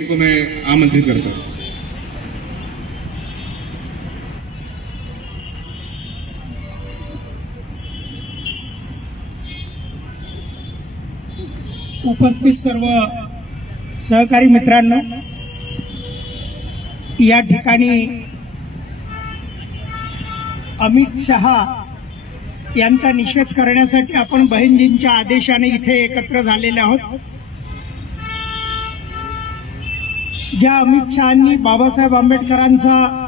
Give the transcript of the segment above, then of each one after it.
को मैं आमंत्रित करता हूं। उपस्थित सर्व सहकारी मित्रांनो, या ठिकाणी अमित शहा यांचा निषेध करण्यासाठी आपण बहिणजींच्या आदेशाने इथे एकत्र झालेले आहोत। ज्या अमित शहांनी बाबासाहेब आंबेडकरांचा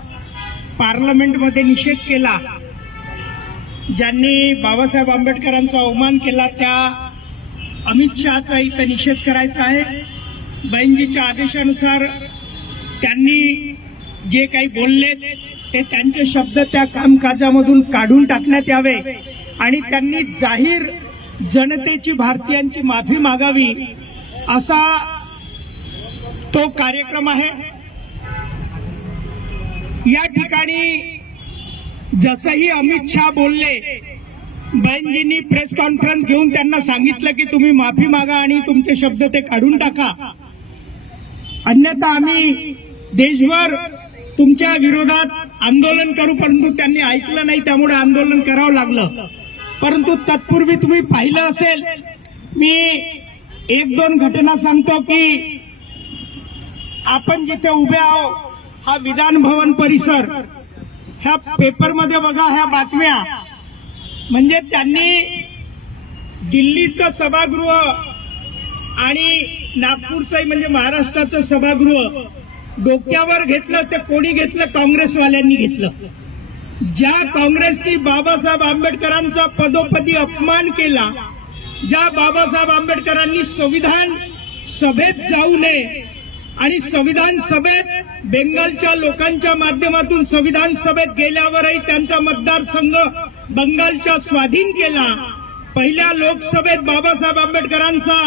पार्लमेंटमध्ये निषेध केला, ज्यांनी बाबासाहेब आंबेडकरांचा अवमान केला, त्या अमित शहाचा इथं निषेध करायचा आहे। बहिणजीच्या आदेशानुसार त्यांनी जे काही बोलले ते त्यांचे शब्द त्या कामकाजामधून काढून टाकण्यात यावे आणि त्यांनी जाहीर जनतेची, भारतीयांची माफी मागावी, असा तो कार्यक्रम आहे। या ठिकाणी जसंही अमित शहा बोलले, बहिणजींनी प्रेस कॉन्फरन्स घेऊन त्यांना सांगितलं की तुम्ही माफी मागा आणि तुमचे शब्द ते काढून टाका, अन्यथा आम्ही देशभर तुमच्या विरोधात आंदोलन करू। परंतु त्यांनी ऐकलं नाही, त्यामुळे आंदोलन करावं लागलं। परंतु तत्पूर्वी तुम्ही पाहिलं असेल, मी एक दोन घटना सांगतो की आपण जिथे उभे आहोत, हा विधान भवन परिसर, ह्या पेपरमध्ये बघा ह्या बातम्या, म्हणजे त्यांनी दिल्लीचं सभागृह आणि नागपूरचं म्हणजे महाराष्ट्राचं सभागृह डोक्यावर घेतलं। ते कोणी घेतलं? काँग्रेसवाल्यांनी घेतलं। ज्या काँग्रेसनी बाबासाहेब आंबेडकरांचा पदोपदी अपमान केला, ज्या बाबासाहेब आंबेडकरांनी संविधान सभेत जाऊ नये आणि संविधान सभेत बेंगालच्या लोकांच्या माध्यमातून संविधान सभेत गेल्यावरही त्यांचा मतदारसंघ बंगालच्या स्वाधीन केला, पहिल्या लोकसभेत बाबासाहेब आंबेडकरांचा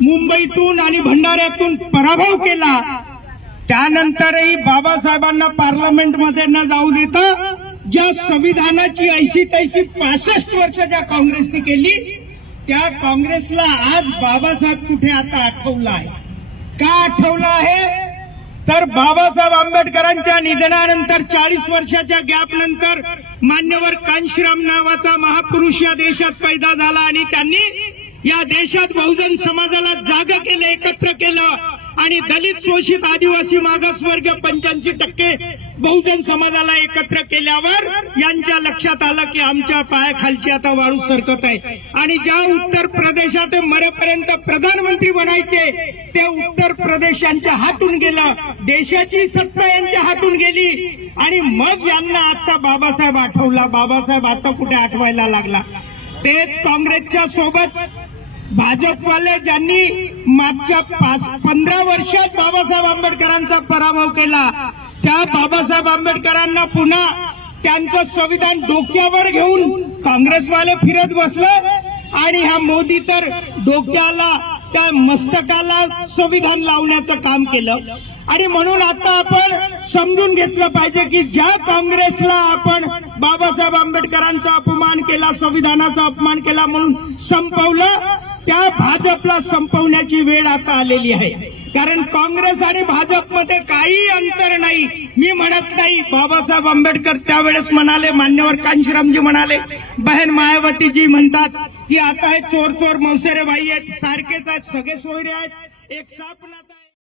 मुंबईतून आणि भंडाऱ्यातून पराभव केला, त्यानंतरही बाबासाहेबांना पार्लमेंटमध्ये न जाऊ देता ज्या संविधानाची ऐशी तैशी 65 वर्ष ज्या काँग्रेसने केली, त्या काँग्रेसला आज बाबासाहेब कुठे आता आठवला आहे? का आठवला आहे? तर बाबासाहेब आंबेडकरांच्या निधनानंतर 40 वर्षाच्या गॅप नंतर मान्यवर कांशीराम नावाचा महापुरुष या देशात पैदा झाला आणि त्यांनी या देशात बहुजन समाजाला जागा केलं, एकत्र केलं आणि दलित, शोषित, आदिवासी, मागासवर्गीय 85% बहुजन समाजाला एकत्र केल्यावर यांच्या लक्षात आलं की आमच्या पायाखालची आता वाळू सरकत आहे आणि ज्या उत्तर प्रदेशात मरेपर्यंत प्रधानमंत्री बनायचे ते उत्तर प्रदेश यांच्या हातून गेलं, देशाची सत्ता यांच्या हातून गेली आणि मग यांना आता बाबासाहेब आठवला। बाबासाहेब आता कुठे आठवायला लागला? तेच काँग्रेसच्या सोबत भाजपवाले ज्यांनी मागच्या 15 वर्षात बाबासाहेब आंबेडकरांचा पराभव केला, त्या बाबासाहेब आंबेडकरांना पुन्हा त्यांचं संविधान डोक्यावर घेऊन काँग्रेसवाले फिरत बसले आणि हा मोदी तर डोक्याला, त्या मस्तकाला संविधान लावण्याचं काम केलं। आणि म्हणून आता आपण समजून घेतलं पाहिजे की ज्या काँग्रेसला आपण बाबासाहेब आंबेडकरांचा अपमान केला, संविधानाचा अपमान केला म्हणून संपवलं, त्या भाजपला संपवण्याची वेळ आता आलेली आहे। कारण काँग्रेस आणि भाजपमध्ये काही अंतर नाही। मी म्हणत नाही, बाबासाहेब आंबेडकर त्यावेळेस म्हणाले, मान्यवर कांशीरामजी म्हणाले, बहन मायावतीजी म्हणतात की आता हे चोर चोर मौसेरे भाई आहेत, सारखेच आहेत, सगळे सोयरे आहेत, एक साप